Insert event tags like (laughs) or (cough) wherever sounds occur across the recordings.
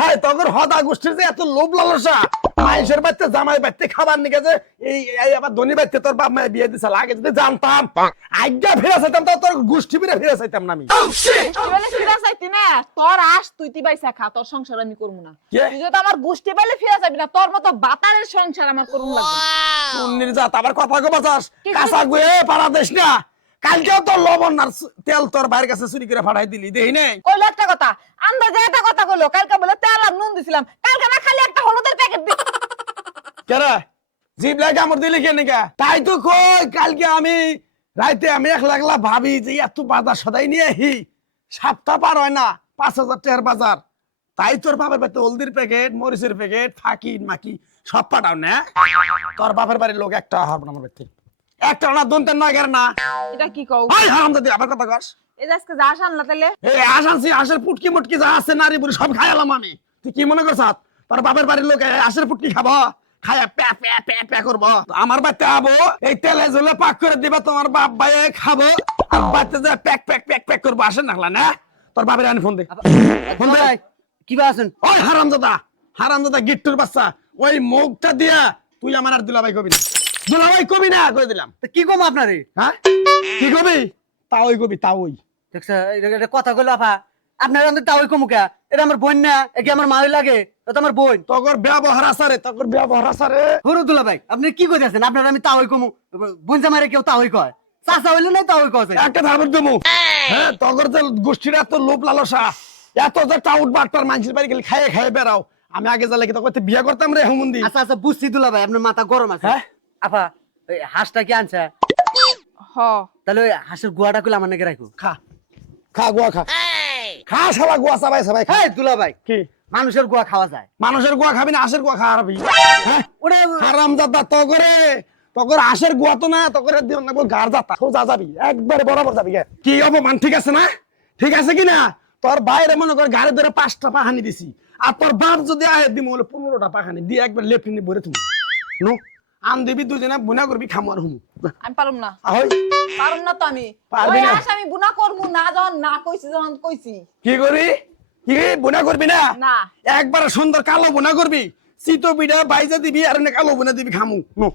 হায় তখন হদা গোষ্ঠীর যে এত লোভ লালসা মাইসের বাচ্চা জামাই বাচ্চা খাবার নিকে যে এই এই আবার ধনী বাচ্চা তোর বাপ মায়ের বিয়ে দিছে আগে যদি জানতাম। আজ্ঞা ফিরে চাইতাম তো তোর গোষ্ঠী ফিরে ফিরে চাইতাম না আমি। বেলে ফিরা চাইতি না তোর আস তুই তি বাইসা খা তোর সংসার আমি করব না। তুই যদি আমার গোষ্ঠী বেলে ফিরা চাইবি না তোর মতো বাতারের সংসার আমার সুন্নির জাত আবার কথা বাঁচাস কি কাঁচা গুয়ে পাড়া দেশ না। কালকেও তোর লবণ আর তেল তোর বাইরের কাছে চুরি করে ফাটাই দিলি দেই নেই? কইলো একটা কথা আন্দাজে একটা কথা কইলো কালকে বলে নুন দিছিলাম। কালকে না খালি একটা হলুদের প্যাকেট দি (laughs) কেরে? জিপ লাগে আমার দিলি কেন নিকা? তাই তো কই কালকে আমি রাইতে আমি একলা একলা ভাবি যে এত বাজার সদাই নিয়ে আহি সপ্তাহ পার হয় না পাঁচ হাজার টাকার বাজার। তাই তোর বাপের বাড়িতে হলদির প্যাকেট মরিচের প্যাকেট ফাঁকি মাকি সব পাঠাও না। তোর বাপের বাড়ির লোক একটা হবে না আমার বাড়িতে। একটা না দন তেন নয় না। এটা কি কও? হাই হারাম দাদি আবার কথা কস। এই যে আজকে যা আস আনলা তাইলে। এই আস আনছি আশের পুটকি মুটকি যা আছে নারী বুড়ি সব খাইলাম আমি। তুই কি মনে করছ? তোর বাপের বাড়ির লোক আশের পুটকি খাব? খায়া প্যা প্যা প্যা প্যা করব। আমার বাড়িতে আবো এই তেলে পাক করে দিবা তোমার বাপ ভাইয়ে খাব। আর বাচ্চা যে প্যাক প্যাক প্যাক প্যাক করব আসে না তোর বাপের আনি ফোন দে। ফোন দে। আছেন? ওই হারামজাদা হারামজাদা গিট্টুর বাচ্চা ওই মুখটা দিয়া তুই আমার আর দুলাভাই কবি না। দুলাভাই কবি না কই দিলাম। কি কম আপনারে হ্যাঁ? কি কবি? তা কবি তা ওই। দেখছ এটা এটা কথা কইলো আপা। আপনার আন্দে তা ওই কমুকা এটা আমার বোন না একে আমার মাই লাগে? এটা আমার বোন। তকর ব্যবহার আসারে তকর ব্যবহার আসারে হরুদুল্লাহ ভাই আপনি কি কইতেছেন? আপনার আমি কমু। বোন জামারে কেউ কয়? চাচা হইলে নাই তা কয় একটা ধারণ দেবো হ্যাঁ তগর যে গোষ্ঠীর এত লোভ লালসা এত যে টাউট বাট্টার মানুষের বাড়ি গেলে খাইয়ে খাইয়ে বেড়াও আমি আগে জালে কি বিয়ে করতাম রে হুমন্দি আচ্ছা আচ্ছা বুঝছি দুলা ভাই আপনার মাথা গরম আছে। হ্যাঁ? আপা ওই হাঁসটা কি আনছে? হ। তাহলে ওই হাঁসের গুয়াটা কইলে আমার নাকি রাখো খা। খা গোয়া খা। খা শালা গোয়া সবাই সবাই খা। হ্যাঁ দুলা ভাই কি? মানুষের গুয়া খাওয়া যায়। মানুষের গোয়া খাবি না আশের গোয়া খাওয়াবি হ্যাঁ? ওটা হারাম জাতা তগরে তগর আশের গোয়া তো না তগরে দিও না গার জাতা সোজা যাবি একবারে বরাবর যাবি। কি অপমান ঠিক আছে না? ঠিক আছে কি না? তোর বাইরে মনে কর গাড়ি ধরে পাঁচটা পাহানি দিছি। আর তোর বাপ যদি আহে দিম বলে পনেরোটা পাহানি দিয়ে একবার লেফটিনি ভরে তুমি নো? আন দিবি দুজনে বুনা করবি খামু আর হুমু। আমি পারুম না। আহই পারুম না তো আমি। পারবি না? আমি বুনা করব না যখন না কইছি যখন কইছি কি করি কি বুনা করবি না? না। একবার সুন্দর কালো বুনা করবি চিতো বিড়া বাইজা দিবি আর এনে কালো বুনা দিবি খামু। নো।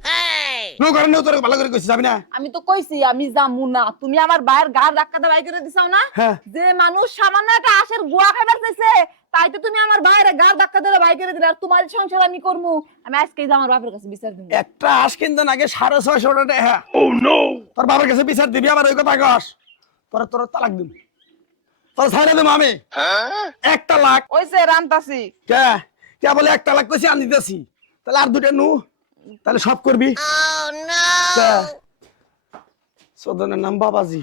নো কারণে তোর ভালো করে কইছিস যাবি না? আমি তো কইছি আমি যামু না। তুমি আমার গার বাই করে দিছাও না? হ্যাঁ। যে মানুষ সামান্য একটা আশের গুয়া খাইবার চাইছে তাই তো তুমি আমার গার ধাক্কা ধরে বাই করে দিলে আর তোমার সংসার আমি করমু। আমি আজকেই আমার বাপের কাছে বিচার দিব একটা কিনতেন আগে সাড়ে ছয়শো টাকা তোর বাবার কাছে বিচার দিবি আবার ওই কথা কস। তোর তোর তালাক দিবি। তোর দেবো আমি। একটা লাখ। ওইছে রামতাসি। কে? কে বলে একটা লাখ কইছি আনি দিতেছি। তাহলে আর দুটা নু। তাহলে সব করবি? সদনের নাম বাবাজি